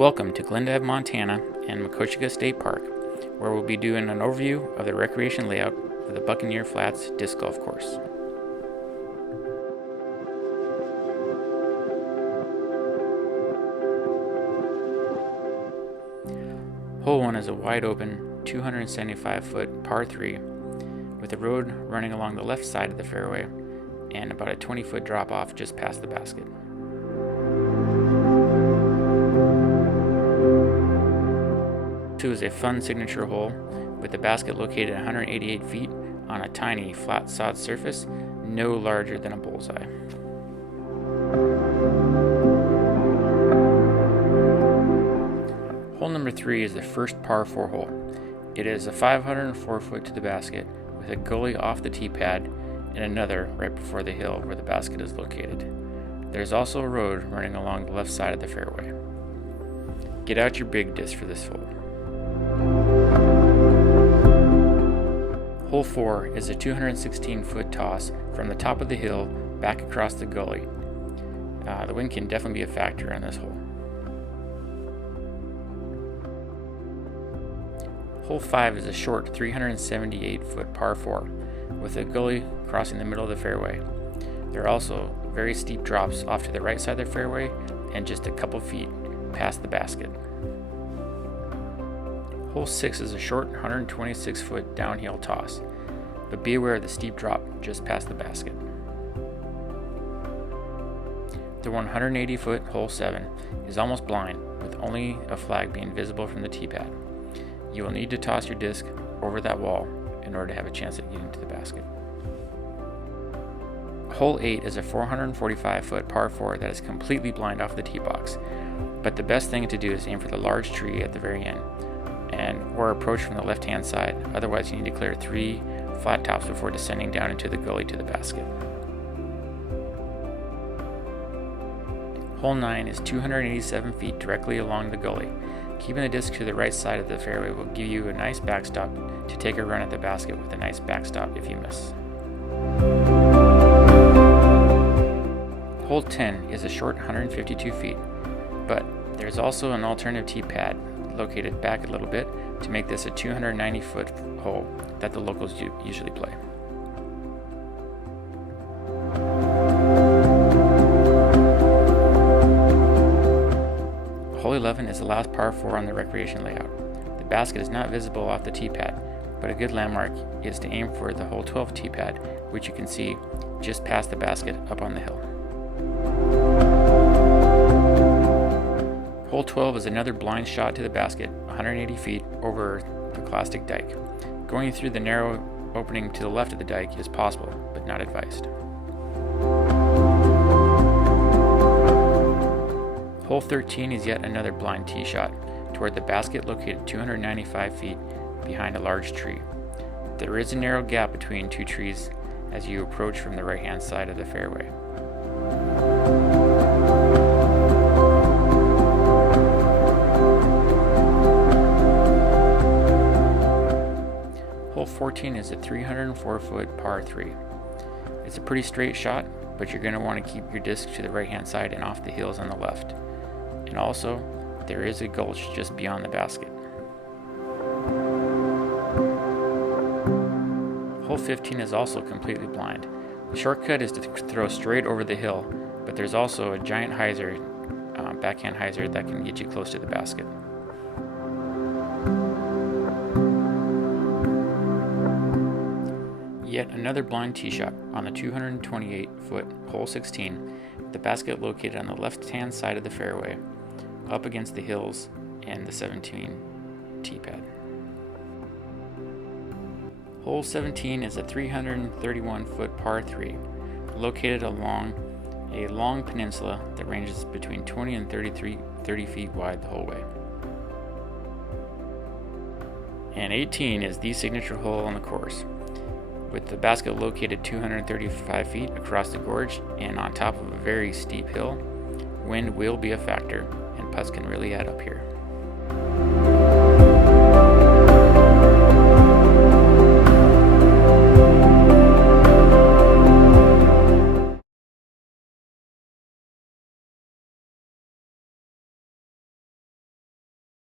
Welcome to Glendive, Montana and Makoshika State Park, where we'll be doing an overview of the recreation layout of the Buccaneer Flats Disc Golf Course. Hole 1 is a wide open 275-foot par 3 with a road running along the left side of the fairway and about a 20-foot drop off just past the basket. Two is a fun signature hole with the basket located 188 feet on a tiny flat sod surface no larger than a bullseye. Hole number 3 is the first par 4 hole. It is a 504 foot to the basket with a gully off the tee pad and another right before the hill where the basket is located. There is also a road running along the left side of the fairway. Get out your big disc for this hole. Hole 4 is a 216-foot toss from the top of the hill back across the gully. The wind can definitely be a factor on this hole. Hole 5 is a short 378-foot par 4 with a gully crossing the middle of the fairway. There are also very steep drops off to the right side of the fairway and just a couple feet past the basket. Hole 6 is a short 126-foot downhill toss, but be aware of the steep drop just past the basket. The 180-foot hole 7 is almost blind, with only a flag being visible from the tee pad. You will need to toss your disc over that wall in order to have a chance at getting to the basket. Hole 8 is a 445-foot par 4 that is completely blind off the tee box, but the best thing to do is aim for the large tree at the very end, or approach from the left-hand side. Otherwise, you need to clear 3 flat tops before descending down into the gully to the basket. Hole 9 is 287 feet directly along the gully. Keeping the disc to the right side of the fairway will give you a nice backstop to take a run at the basket with a nice backstop if you miss. Hole 10 is a short 152 feet, but there's also an alternative tee pad located back a little bit to make this a 290-foot hole that the locals usually play. Hole 11 is the last par 4 on the recreation layout. The basket is not visible off the tee pad, but a good landmark is to aim for the hole 12 tee pad, which you can see just past the basket up on the hill. Hole 12 is another blind shot to the basket, 180 feet over the Classic dike. Going through the narrow opening to the left of the dike is possible, but not advised. Hole 13 is yet another blind tee shot toward the basket located 295 feet behind a large tree. There is a narrow gap between 2 trees as you approach from the right-hand side of the fairway. Hole 14 is a 304-foot par 3. It's a pretty straight shot, but you're going to want to keep your disc to the right-hand side and off the hills on the left. And also, there is a gulch just beyond the basket. Hole 15 is also completely blind. The shortcut is to throw straight over the hill, but there's also a giant hyzer, backhand hyzer, that can get you close to the basket. Yet another blind tee shot on the 228-foot hole 16, with the basket located on the left-hand side of the fairway, up against the hills and the 17 tee pad. Hole 17 is a 331-foot par 3, located along a long peninsula that ranges between 20 and 30 feet wide the whole way. And 18 is the signature hole on the course, with the basket located 235 feet across the gorge and on top of a very steep hill. Wind will be a factor, and putts can really add up here.